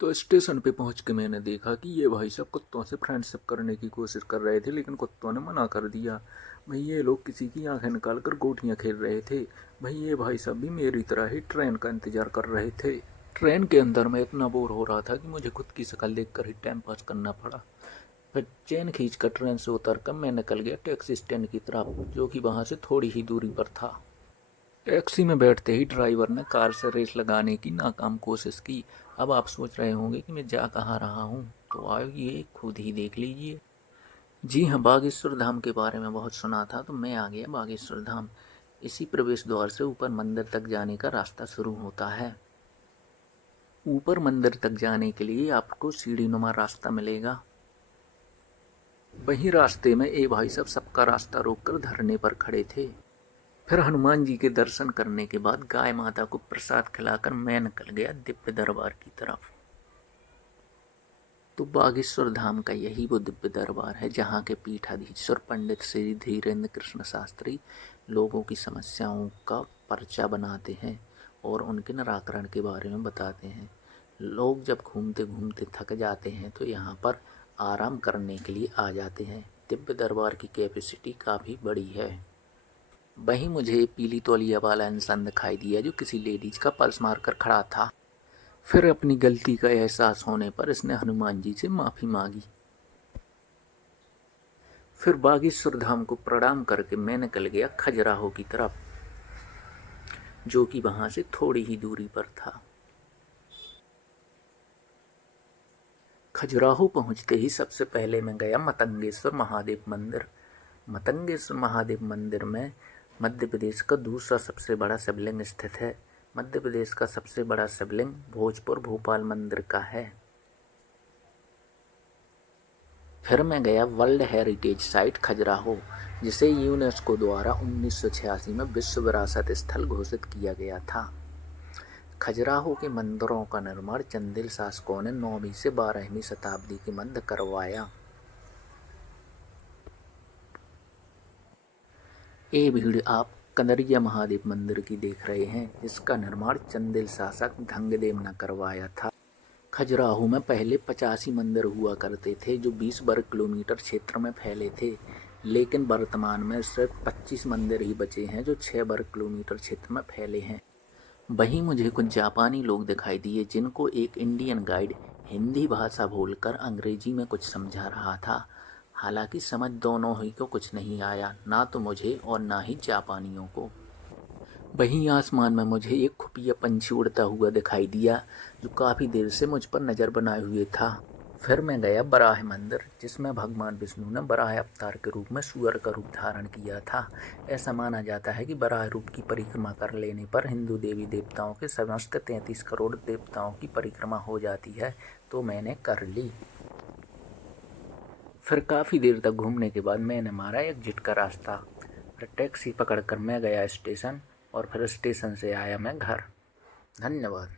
तो स्टेशन पे पहुंच के मैंने देखा कि ये भाई साहब कुत्तों से फ्रेंडशिप करने की कोशिश कर रहे थे, लेकिन कुत्तों ने मना कर दिया। भाई ये लोग किसी की आंखें निकाल कर गोटियाँ खेल रहे थे। भाई ये भाई साहब भी मेरी तरह ही ट्रेन का इंतजार कर रहे थे। ट्रेन के अंदर मैं इतना बोर हो रहा था कि मुझे खुद की शक्ल देख कर ही टाइम पास करना पड़ा। फिर चैन खींच कर ट्रेन से उतर कर मैं निकल गया टैक्सी स्टैंड की तरफ, जो कि वहाँ से थोड़ी ही दूरी पर था। टैक्सी में बैठते ही ड्राइवर ने कार से रेस लगाने की नाकाम कोशिश की। अब आप सोच रहे होंगे कि मैं जा कहाँ रहा हूँ, तो आइए खुद ही देख लीजिए। जी हाँ, बागेश्वर धाम के बारे में बहुत सुना था, तो मैं आ गया बागेश्वर धाम। इसी प्रवेश द्वार से ऊपर मंदिर तक जाने का रास्ता शुरू होता है। ऊपर मंदिर तक जाने के लिए आपको सीढ़ी नुमा रास्ता मिलेगा। वहीं रास्ते में ए भाई साहब सबका रास्ता रोककर धरने पर खड़े थे। फिर हनुमान जी के दर्शन करने के बाद गाय माता को प्रसाद खिलाकर मैं निकल गया दिव्य दरबार की तरफ। तो बागेश्वर धाम का यही वो दिव्य दरबार है जहाँ के पीठाधीश्वर पंडित श्री धीरेन्द्र कृष्ण शास्त्री लोगों की समस्याओं का पर्चा बनाते हैं और उनके निराकरण के बारे में बताते हैं। लोग जब घूमते घूमते थक जाते हैं तो यहाँ पर आराम करने के लिए आ जाते हैं। दिव्य दरबार की कैपेसिटी काफ़ी बड़ी है। वहीं मुझे पीली तौलिया वाला इंसान दिखाई दिया जो किसी लेडीज का पल्स मारकर खड़ा था। फिर अपनी गलती का एहसास होने पर इसने हनुमान जी से माफ़ी मांगी। फिर बागेश्वर धाम को प्रणाम करके मैं निकल गया खजुराहो की तरफ, जो कि वहां से थोड़ी ही दूरी पर था। खजुराहो पहुंचते ही सबसे पहले मैं गया मतंगेश्वर महादेव मंदिर। मतंगेश्वर महादेव मंदिर में मध्य प्रदेश का दूसरा सबसे बड़ा शिवलिंग स्थित है। मध्य प्रदेश का सबसे बड़ा शिवलिंग भोजपुर भोपाल मंदिर का है। फिर मैं गया वर्ल्ड हेरिटेज साइट खजुराहो, जिसे यूनेस्को द्वारा 1986 में विश्व विरासत स्थल घोषित किया गया था। खजुराहो के मंदिरों का निर्माण चंदेल शासकों ने 9वीं से 12वीं शताब्दी के मध्य करवाया। ये भीड़ आप कंदरिया महादेव मंदिर की देख रहे हैं, जिसका निर्माण चंदेल शासक धंगदेव ने करवाया था। खजुराहो में पहले 85 मंदिर हुआ करते थे जो 20 वर्ग किलोमीटर क्षेत्र में फैले थे, लेकिन वर्तमान में सिर्फ 25 मंदिर ही बचे हैं जो 6 वर्ग किलोमीटर क्षेत्र में फैले हैं। वहीं मुझे कुछ जापानी लोग दिखाई दिए जिनको एक इंडियन गाइड हिंदी भाषा बोलकर अंग्रेजी में कुछ समझा रहा था। हालांकि समझ दोनों ही को कुछ नहीं आया, ना तो मुझे और ना ही जापानियों को। वहीं आसमान में मुझे एक खुफिया पंछी उड़ता हुआ दिखाई दिया जो काफ़ी देर से मुझ पर नज़र बनाए हुए था। फिर मैं गया बराह मंदिर, जिसमें भगवान विष्णु ने बराह अवतार के रूप में सूअर का रूप धारण किया था। ऐसा माना जाता है कि बराह रूप की परिक्रमा कर लेने पर हिंदू देवी देवताओं के समस्त 33 करोड़ देवताओं की परिक्रमा हो जाती है, तो मैंने कर ली। फिर काफ़ी देर तक घूमने के बाद मैंने मारा एग्जिट का रास्ता। फिर टैक्सी पकड़कर मैं गया स्टेशन और फिर स्टेशन से आया मैं घर। धन्यवाद।